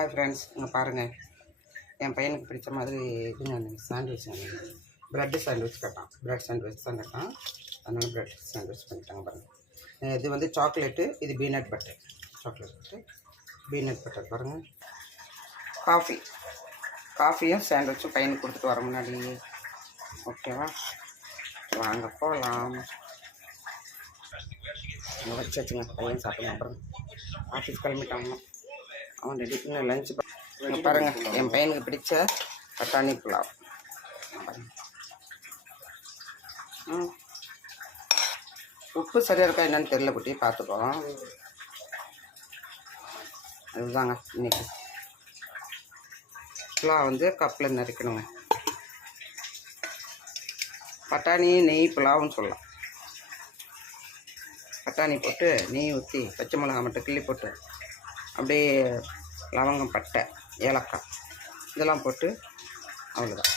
Hi friends, இங்கே பாருங்கள். என் பையனுக்கு பிடிச்ச மாதிரி இதுங்க சாண்ட்விச் ப்ரெட்டு சாண்ட்விச் கேட்டான். ப்ரெட் சாண்ட்விச் தான் கேட்டான். அதனால் ப்ரெட் சாண்ட்விச் பண்ணிட்டாங்க பாருங்கள். இது வந்து சாக்லேட்டு, இது peanut butter. Chocolate butter, peanut butter பாருங்கள். காஃபியும் சாண்ட்விச்சும் பையனுக்கு கொடுத்துட்டு வர முன்னாடி. ஓகேவா, வாங்க போகலாம். வச்சாச்சுங்க, பையன் சாப்பிடலாம். அப்புறம் ஆஃபீஸ் கிளம்பிட்டாங்க. அவன் ரெடி இன்னும் லஞ்ச் பாருங்கள். என் பையனுக்கு பிடிச்ச பட்டாணி புலாவ். உப்பு சரியாக இருக்கா என்னன்னு தெரியல குட்டி, பார்த்துக்கோ. அதுதாங்க இன்னைக்கு புலாவ் வந்து கப்பில் நறுக்கணுங்க. பட்டாணி நெய் புலாவுன்னு சொல்லலாம். பட்டாணி போட்டு நெய் ஊற்றி பச்சை மிளகாய் மட்டும் கிள்ளி போட்டு அப்படியே லவங்கம், பட்டை, ஏலக்காய் இதெல்லாம் போட்டு அவ்வளோதான்.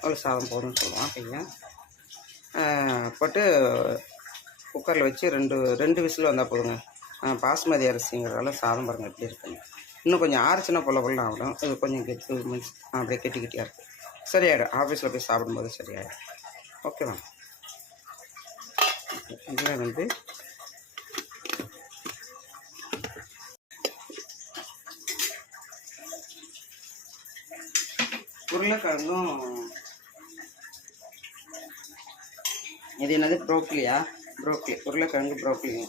அவ்வளோ சாதம் போதும்னு சொல்லுவான் பையன். போட்டு குக்கரில் வச்சு ரெண்டு விசில் வந்தால் போதுங்க. பாஸ்மதி அரிசிங்கிறதால சாதம் பாருங்கள் எப்படி இருக்குங்க. இன்னும் கொஞ்சம் ஆறுச்சுன்னா பொல்ல ஆகிடும். இது கொஞ்சம் கெட்டு மீன்ஸ் அப்படியே கெட்டியாக இருக்குது. சரியாயிடும். ஆஃபீஸில் போய் சாப்பிடும்போது சரியாயிடும். ஓகேவா. இதில் வந்து உருளைக்கிழங்கும், இது என்னது ப்ரோக்லியா? ப்ரோக்லி, உருளைக்கிழங்கு ப்ரோக்லிங்க.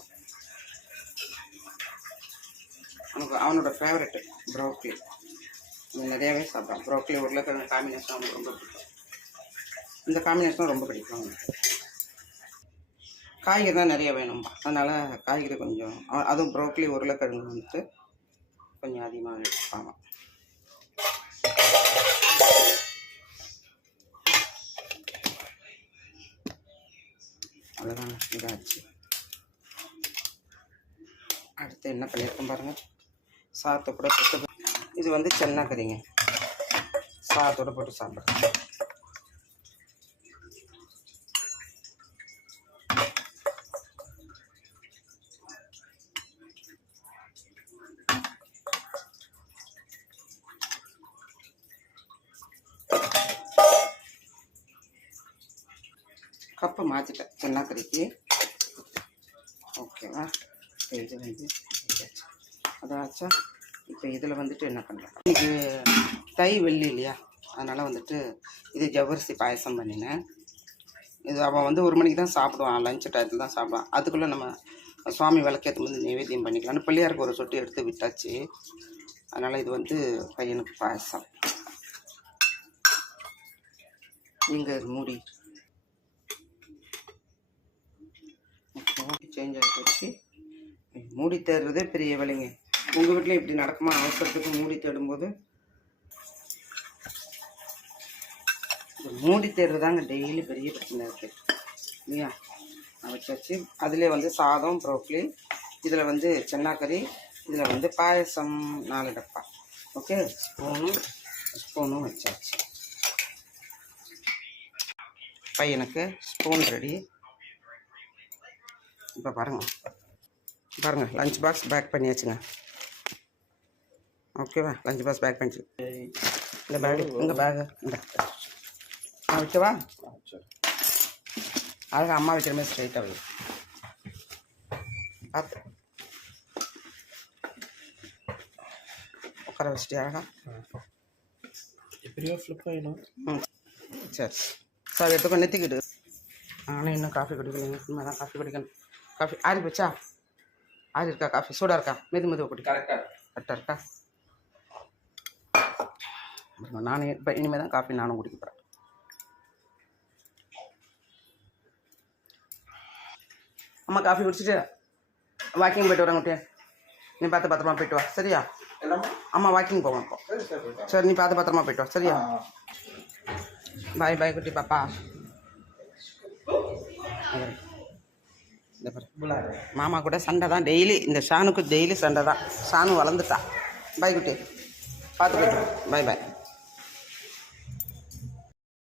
அவனோட ஃபேவரெட்டு ப்ரோக்லி. நிறையாவே சாப்பிட்றான். ப்ரோக்லி உருளைக்கிழங்கு காம்பினேஷன் அவனுக்கு ரொம்ப பிடிக்கும். இந்த காம்பினேஷனும் ரொம்ப பிடிக்கும் அவனுக்கு. காய்கறி தான் நிறைய வேணும்பா, அதனால் காய்கறி கொஞ்சம், அதுவும் ப்ரோக்லி உருளைக்கிழங்கு வந்துட்டு கொஞ்சம் அதிகமாக எடுப்பாங்க. அவ்வளோதாங்க, இதாச்சு. அடுத்து என்ன பண்ணியிருக்கேன் பாருங்கள். சாதத்தை கூட போட்டு, இது வந்து சென்னா கறிங்க. சாதத்தோடு போட்டு சாப்பிட்றேன். கப்பை மாற்றிட்டேன் சென்னா கறிக்கு. ஓகேவா. இது வந்து அதாச்சா. இப்போ இதில் வந்துட்டு என்ன பண்ணுறேன், இன்றைக்கி தை வெள்ளி இல்லையா, அதனால் வந்துட்டு இது ஜவ்வரிசி பாயசம் பண்ணினேன். இது அவன் வந்து 1 மணிக்கு தான் சாப்பிடுவான், லஞ்ச் டயத்தில் தான் சாப்பிடுவான். அதுக்குள்ளே நம்ம சுவாமி விளக்கேற்றும் போது நைவேத்தியம் பண்ணிக்கலாம்னு பிள்ளையாருக்கு ஒரு சொட்டு எடுத்து விட்டாச்சு. அதனால் இது வந்து பையனுக்கு பாயசம். நீங்கள் மூடி சேஞ்ச் ஆகி போச்சு. மூடி தேடுறதே பெரிய வேலைங்க. உங்கள் வீட்டில் இப்படி நடக்குமா? அவசரத்துக்கு மூடி தேடும்போது மூடி தேடுறதாங்க டெய்லி பெரிய பிரச்சனை இருக்குது இல்லையா. வச்சாச்சு. அதிலே வந்து சாதம், ப்ரோக்லி, இதில் வந்து சென்னாக்கறி, இதில் வந்து பாயசம் 4 டப்பா. ஓகே. ஸ்பூனும் வச்சாச்சு. பையனுக்கு ஸ்பூன் ரெடி. இப்போ பாருங்கள் லஞ்ச் பாக்ஸ் பேக் பண்ணியாச்சுங்க. ஓகேவா. லஞ்ச் பாக்ஸ் பேக் பண்ணிச்சு. இந்த பேகு, இந்த பேகு இந்த நான் வைக்கவா? அழகாக அம்மா வைக்கிற மாதிரி ஸ்ட்ரைட்டாக வை. பார்த்து உட்கார வச்சுட்டு அழகா எப்படியோ ஃப்ளிப் ஆகிடும். சரி சார், எடுத்துக்கோ. நெத்திக்கிட்டு நானும் இன்னும் காஃபி குடிக்கலைங்க. இனிமேல் தான் காஃபி குடிக்கணும். காஃபி ஆறி போச்சா? ஆறி இருக்கா? காஃபி சூடாக இருக்கா? மெதுவாக குடி. கரெக்டாக இருக்கா? நானும் இப்போ இனிமேல் தான் காஃபி நானும் குடிக்க போகிறேன். அம்மா காஃபி குடிச்சிட்டு வாக்கிங் போய்ட்டு வரேன். நீ பார்த்து பத்திரமா போய்ட்டு வா, சரியா? அம்மா வாக்கிங் போவோம் இப்போ. சரி, நீ பார்த்து பத்திரமா போய்ட்டு வா, சரியா? பாய் பாய் குட்டி பாப்பா. மாமா கூட சண்டை தான் டெய்லி. இந்த ஷானுக்கு டெய்லி சண்டை தான். ஷானு வளர்ந்துட்டான். பாய் குட்டி, பார்த்து போய்ட்டு. பாய் பாய்.